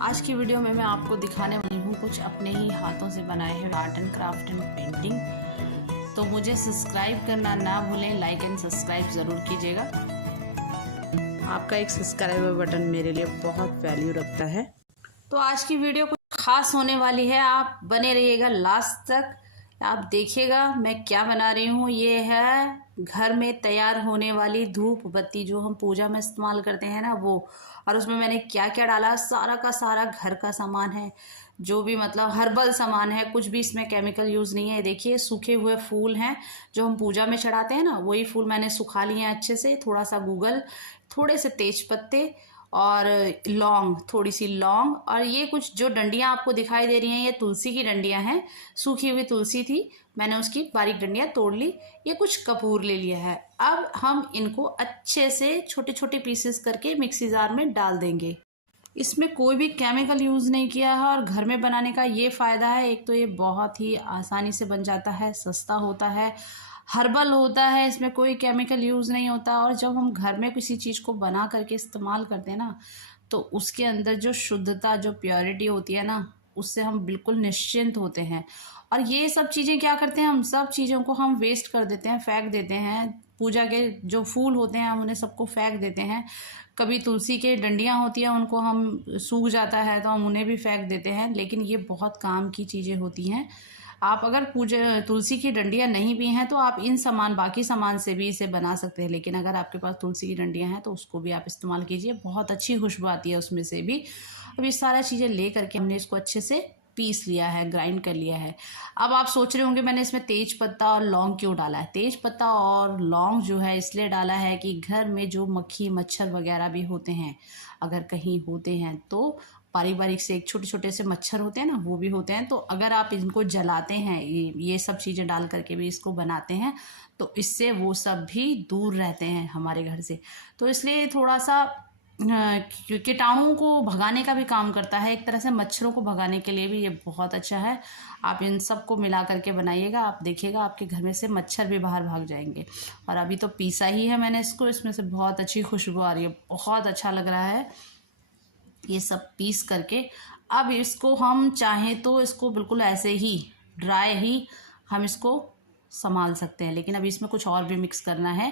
आज की वीडियो में मैं आपको दिखाने वाली हूँ कुछ अपने ही हाथों से बनाए हैं art and craft and painting. तो मुझे सब्सक्राइब करना ना भूलें, लाइक एंड सब्सक्राइब ज़रूर कीजिएगा। आपका एक सब्सक्राइबर बटन मेरे लिए बहुत वैल्यू रखता है। तो आज की वीडियो कुछ खास होने वाली है, आप बने रहिएगा लास्ट तक। आप देखिएगा मैं क्या बना रही हूँ। ये है घर में तैयार होने वाली धूप बत्ती, जो हम पूजा में इस्तेमाल करते हैं ना, वो। और उसमें मैंने क्या क्या डाला, सारा का सारा घर का सामान है, जो भी मतलब हर्बल सामान है, कुछ भी इसमें केमिकल यूज़ नहीं है। देखिए सूखे हुए फूल हैं जो हम पूजा में चढ़ाते हैं ना, वही फूल मैंने सुखा लिए हैं अच्छे से। थोड़ा सा गूगल, थोड़े से तेज पत्ते और लौंग, थोड़ी सी लौंग। और ये कुछ जो डंडियाँ आपको दिखाई दे रही हैं, ये तुलसी की डंडियाँ हैं। सूखी हुई तुलसी थी, मैंने उसकी बारीक डंडियाँ तोड़ ली। ये कुछ कपूर ले लिया है। अब हम इनको अच्छे से छोटे छोटे पीसेस करके मिक्सी जार में डाल देंगे। इसमें कोई भी केमिकल यूज़ नहीं किया है और घर में बनाने का ये फ़ायदा है, एक तो ये बहुत ही आसानी से बन जाता है, सस्ता होता है, हर्बल होता है, इसमें कोई केमिकल यूज़ नहीं होता। और जब हम घर में किसी चीज़ को बना करके इस्तेमाल करते हैं ना, तो उसके अंदर जो शुद्धता, जो प्योरिटी होती है ना, उससे हम बिल्कुल निश्चिंत होते हैं। और ये सब चीज़ें क्या करते हैं, हम सब चीज़ों को हम वेस्ट कर देते हैं, फेंक देते हैं। पूजा के जो फूल होते हैं हम उन्हें सबको फेंक देते हैं। कभी तुलसी के डंडियाँ होती हैं, उनको हम सूख जाता है तो हम उन्हें भी फेंक देते हैं। लेकिन ये बहुत काम की चीज़ें होती हैं। आप अगर पूजा तुलसी की डंडियाँ नहीं भी हैं तो आप इन सामान, बाकी सामान से भी इसे बना सकते हैं। लेकिन अगर आपके पास तुलसी की डंडियाँ हैं तो उसको भी आप इस्तेमाल कीजिए, बहुत अच्छी खुशबू आती है उसमें से भी। अब ये सारा चीज़ें ले करके हमने इसको अच्छे से पीस लिया है, ग्राइंड कर लिया है। अब आप सोच रहे होंगे मैंने इसमें तेज पत्ता और लौंग क्यों डाला है। तेज पत्ता और लौंग जो है इसलिए डाला है कि घर में जो मक्खी मच्छर वगैरह भी होते हैं, अगर कहीं होते हैं तो बारीक बारीक से एक छोटे छोटे से मच्छर होते हैं ना, वो भी होते हैं। तो अगर आप इनको जलाते हैं, ये सब चीज़ें डाल करके भी इसको बनाते हैं, तो इससे वो सब भी दूर रहते हैं हमारे घर से। तो इसलिए थोड़ा सा कीटाणुओं को भगाने का भी काम करता है, एक तरह से मच्छरों को भगाने के लिए भी ये बहुत अच्छा है। आप इन सब को मिला करके बनाइएगा, आप देखिएगा आपके घर में से मच्छर भी बाहर भाग जाएंगे। और अभी तो पीसा ही है मैंने इसको, इसमें से बहुत अच्छी खुशबू आ रही है, बहुत अच्छा लग रहा है ये सब पीस करके। अब इसको हम चाहें तो इसको बिल्कुल ऐसे ही ड्राई ही हम इसको संभाल सकते हैं, लेकिन अभी इसमें कुछ और भी मिक्स करना है।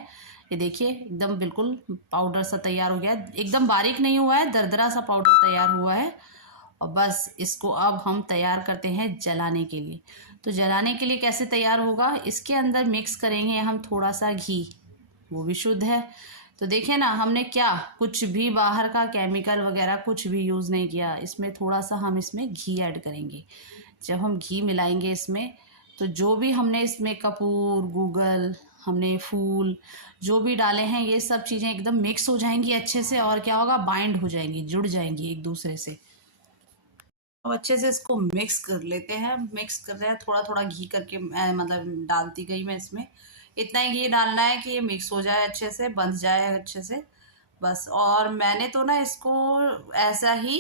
ये देखिए एकदम बिल्कुल पाउडर सा तैयार हो गया है, एकदम बारीक नहीं हुआ है, दरदरा सा पाउडर तैयार हुआ है। और बस इसको अब हम तैयार करते हैं जलाने के लिए। तो जलाने के लिए कैसे तैयार होगा, इसके अंदर मिक्स करेंगे हम थोड़ा सा घी, वो भी शुद्ध है। तो देखिए ना, हमने क्या कुछ भी बाहर का केमिकल वगैरह कुछ भी यूज़ नहीं किया। इसमें थोड़ा सा हम इसमें घी ऐड करेंगे। जब हम घी मिलाएंगे इसमें, तो जो भी हमने इसमें कपूर, गूगल, हमने फूल जो भी डाले हैं, ये सब चीज़ें एकदम मिक्स हो जाएंगी अच्छे से। और क्या होगा, बाइंड हो जाएंगी, जुड़ जाएंगी एक दूसरे से। अब अच्छे से इसको मिक्स कर लेते हैं। मिक्स कर रहे हैं, थोड़ा थोड़ा घी करके मतलब डालती गई मैं इसमें। इतना ही घी डालना है कि ये मिक्स हो जाए अच्छे से, बंध जाए अच्छे से, बस। और मैंने तो ना इसको ऐसा ही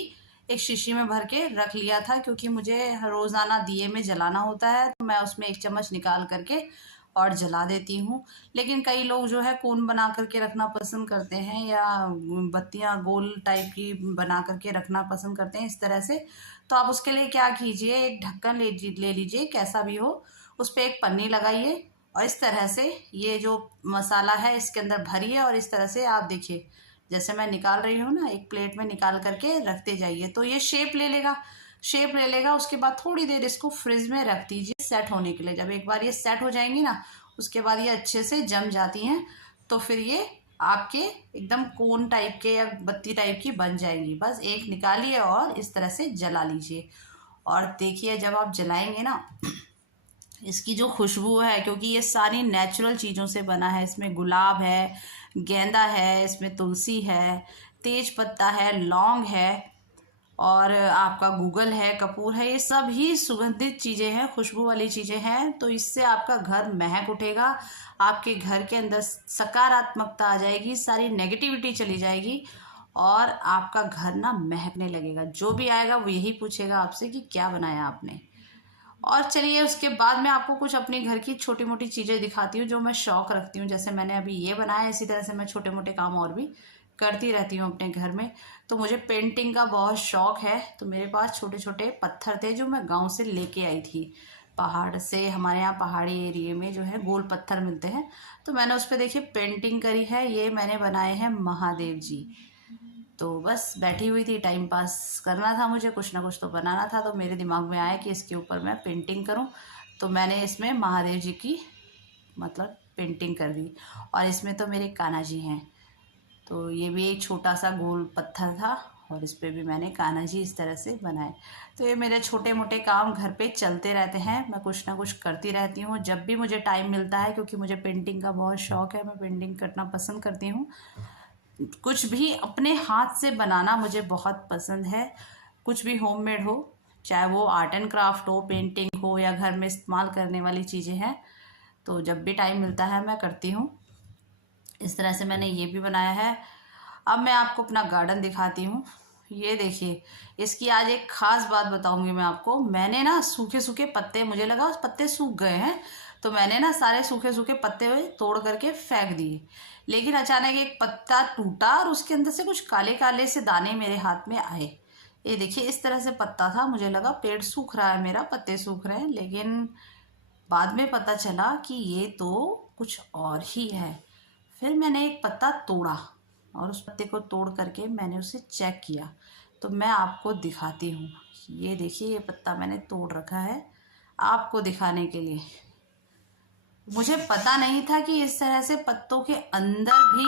एक शीशी में भर के रख लिया था, क्योंकि मुझे रोज़ाना दिए में जलाना होता है, तो मैं उसमें एक चम्मच निकाल करके और जला देती हूँ। लेकिन कई लोग जो है कोन बना करके रखना पसंद करते हैं, या बत्तियाँ गोल टाइप की बना करके रखना पसंद करते हैं इस तरह से। तो आप उसके लिए क्या कीजिए, एक ढक्कन ले लीजिए, कैसा भी हो, उस पर एक पन्नी लगाइए और इस तरह से ये जो मसाला है इसके अंदर भरिए। और इस तरह से आप देखिए, जैसे मैं निकाल रही हूँ ना, एक प्लेट में निकाल करके रखते जाइए, तो ये शेप ले लेगा, शेप ले लेगा। उसके बाद थोड़ी देर इसको फ्रिज में रख दीजिए सेट होने के लिए। जब एक बार ये सेट हो जाएंगी ना, उसके बाद ये अच्छे से जम जाती हैं, तो फिर ये आपके एकदम कोन टाइप के या बत्ती टाइप की बन जाएंगी। बस एक निकालिए और इस तरह से जला लीजिए। और देखिए जब आप जलाएंगे ना, इसकी जो खुशबू है, क्योंकि ये सारी नेचुरल चीज़ों से बना है, इसमें गुलाब है, गेंदा है, इसमें तुलसी है, तेज पत्ता है, लौंग है, और आपका गूगल है, कपूर है, ये सब ही सुगंधित चीज़ें हैं, खुशबू वाली चीज़ें हैं। तो इससे आपका घर महक उठेगा, आपके घर के अंदर सकारात्मकता आ जाएगी, सारी नेगेटिविटी चली जाएगी, और आपका घर ना महकने लगेगा। जो भी आएगा वो यही पूछेगा आपसे कि क्या बनाया आपने। और चलिए उसके बाद मैं आपको कुछ अपने घर की छोटी मोटी चीज़ें दिखाती हूँ जो मैं शौक रखती हूँ। जैसे मैंने अभी ये बनाया, इसी तरह से मैं छोटे मोटे काम और भी करती रहती हूँ अपने घर में। तो मुझे पेंटिंग का बहुत शौक़ है। तो मेरे पास छोटे छोटे पत्थर थे जो मैं गांव से लेके आई थी। पहाड़ से, हमारे यहाँ पहाड़ी एरिया में जो है गोल पत्थर मिलते हैं, तो मैंने उस पर देखिए पेंटिंग करी है। ये मैंने बनाए हैं महादेव जी। तो बस बैठी हुई थी, टाइम पास करना था मुझे, कुछ ना कुछ तो बनाना था। तो मेरे दिमाग में आया कि इसके ऊपर मैं पेंटिंग करूं। तो मैंने इसमें महादेव जी की मतलब पेंटिंग कर दी। और इसमें तो मेरे कान्हा जी हैं। तो ये भी एक छोटा सा गोल पत्थर था और इस पर भी मैंने कान्हा जी इस तरह से बनाए। तो ये मेरे छोटे मोटे काम घर पे चलते रहते हैं, मैं कुछ ना कुछ करती रहती हूँ जब भी मुझे टाइम मिलता है, क्योंकि मुझे पेंटिंग का बहुत शौक़ है। मैं पेंटिंग करना पसंद करती हूँ। कुछ भी अपने हाथ से बनाना मुझे बहुत पसंद है। कुछ भी होममेड हो, चाहे वो आर्ट एंड क्राफ्ट हो, पेंटिंग हो, या घर में इस्तेमाल करने वाली चीज़ें हैं, तो जब भी टाइम मिलता है मैं करती हूँ। इस तरह से मैंने ये भी बनाया है। अब मैं आपको अपना गार्डन दिखाती हूँ। ये देखिए, इसकी आज एक ख़ास बात बताऊँगी मैं आपको। मैंने ना सूखे सूखे पत्ते, मुझे लगा उस पत्ते सूख गए हैं, तो मैंने ना सारे सूखे सूखे पत्ते हुए तोड़ करके फेंक दिए। लेकिन अचानक एक पत्ता टूटा और उसके अंदर से कुछ काले काले से दाने मेरे हाथ में आए। ये देखिए, इस तरह से पत्ता था। मुझे लगा पेड़ सूख रहा है मेरा, पत्ते सूख रहे हैं, लेकिन बाद में पता चला कि ये तो कुछ और ही है। फिर मैंने एक पत्ता तोड़ा और उस पत्ते को तोड़ करके मैंने उसे चेक किया। तो मैं आपको दिखाती हूँ। ये देखिए, ये पत्ता मैंने तोड़ रखा है आपको दिखाने के लिए। मुझे पता नहीं था कि इस तरह से पत्तों के अंदर भी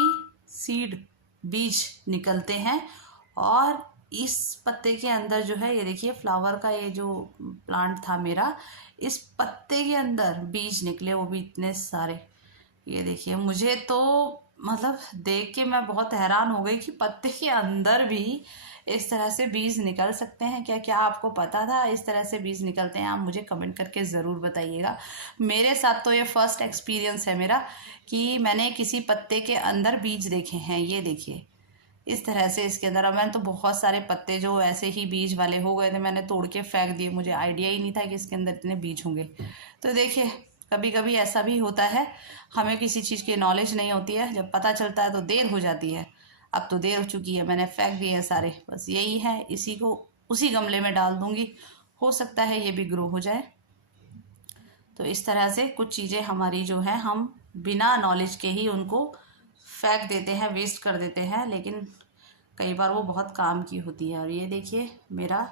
सीड, बीज निकलते हैं। और इस पत्ते के अंदर जो है, ये देखिए फ्लावर का ये जो प्लांट था मेरा, इस पत्ते के अंदर बीज निकले, वो भी इतने सारे। ये देखिए, मुझे तो मतलब देख के मैं बहुत हैरान हो गई कि पत्ते के अंदर भी इस तरह से बीज निकल सकते हैं। क्या क्या आपको पता था इस तरह से बीज निकलते हैं? आप मुझे कमेंट करके ज़रूर बताइएगा। मेरे साथ तो ये फर्स्ट एक्सपीरियंस है मेरा कि मैंने किसी पत्ते के अंदर बीज देखे हैं। ये देखिए, इस तरह से इसके अंदर। अब मैंने तो बहुत सारे पत्ते जो ऐसे ही बीज वाले हो गए थे, मैंने तोड़ के फेंक दिए। मुझे आइडिया ही नहीं था कि इसके अंदर इतने बीज होंगे। तो देखिए, कभी कभी ऐसा भी होता है, हमें किसी चीज़ की नॉलेज नहीं होती है, जब पता चलता है तो देर हो जाती है। अब तो देर हो चुकी है, मैंने फेंक दिए हैं सारे। बस यही है, इसी को उसी गमले में डाल दूँगी, हो सकता है ये भी ग्रो हो जाए। तो इस तरह से कुछ चीज़ें हमारी जो है, हम बिना नॉलेज के ही उनको फेंक देते हैं, वेस्ट कर देते हैं, लेकिन कई बार वो बहुत काम की होती है। और ये देखिए, मेरा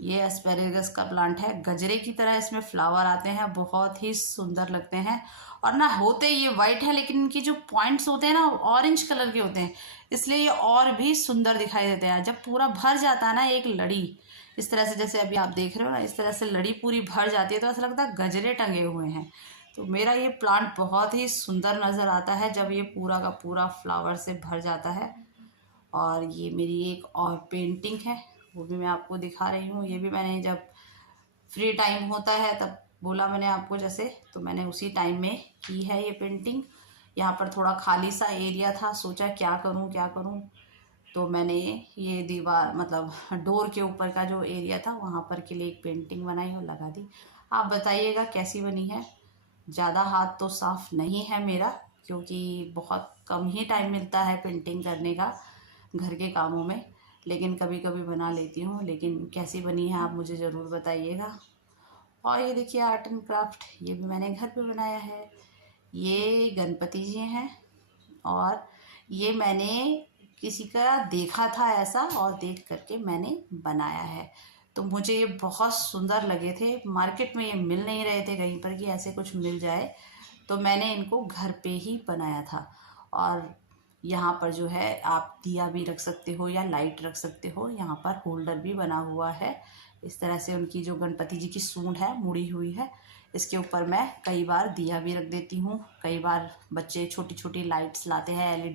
ये एस्पेरेगस का प्लांट है। गजरे की तरह इसमें फ्लावर आते हैं, बहुत ही सुंदर लगते हैं। और ना होते ये वाइट है, लेकिन इनकी जो पॉइंट्स होते हैं ना, ऑरेंज कलर के होते हैं, इसलिए ये और भी सुंदर दिखाई देते हैं। जब पूरा भर जाता है ना एक लड़ी, इस तरह से जैसे अभी आप देख रहे हो ना, इस तरह से लड़ी पूरी भर जाती है, तो ऐसा लगता है गजरे टंगे हुए हैं। तो मेरा ये प्लांट बहुत ही सुंदर नज़र आता है जब ये पूरा का पूरा फ्लावर से भर जाता है। और ये मेरी एक और पेंटिंग है, वो भी मैं आपको दिखा रही हूँ। ये भी मैंने जब फ्री टाइम होता है तब बोला मैंने आपको जैसे, तो मैंने उसी टाइम में की है ये पेंटिंग। यहाँ पर थोड़ा खाली सा एरिया था, सोचा क्या करूँ क्या करूँ, तो मैंने ये दीवार मतलब डोर के ऊपर का जो एरिया था वहाँ पर के लिए एक पेंटिंग बनाई और लगा दी। आप बताइएगा कैसी बनी है। ज़्यादा हाथ तो साफ नहीं है मेरा, क्योंकि बहुत कम ही टाइम मिलता है पेंटिंग करने का घर के कामों में, लेकिन कभी कभी बना लेती हूँ। लेकिन कैसी बनी है आप मुझे ज़रूर बताइएगा। और ये देखिए, आर्ट एंड क्राफ्ट, ये भी मैंने घर पे बनाया है। ये गणपति जी हैं, और ये मैंने किसी का देखा था ऐसा, और देख करके मैंने बनाया है। तो मुझे ये बहुत सुंदर लगे थे। मार्केट में ये मिल नहीं रहे थे कहीं पर कि ऐसे कुछ मिल जाए, तो मैंने इनको घर पे ही बनाया था। और यहाँ पर जो है, आप दिया भी रख सकते हो या लाइट रख सकते हो। यहाँ पर होल्डर भी बना हुआ है। इस तरह से उनकी जो गणपति जी की सूंड है मुड़ी हुई है, इसके ऊपर मैं कई बार दिया भी रख देती हूँ। कई बार बच्चे छोटी छोटी लाइट्स लाते हैं, LED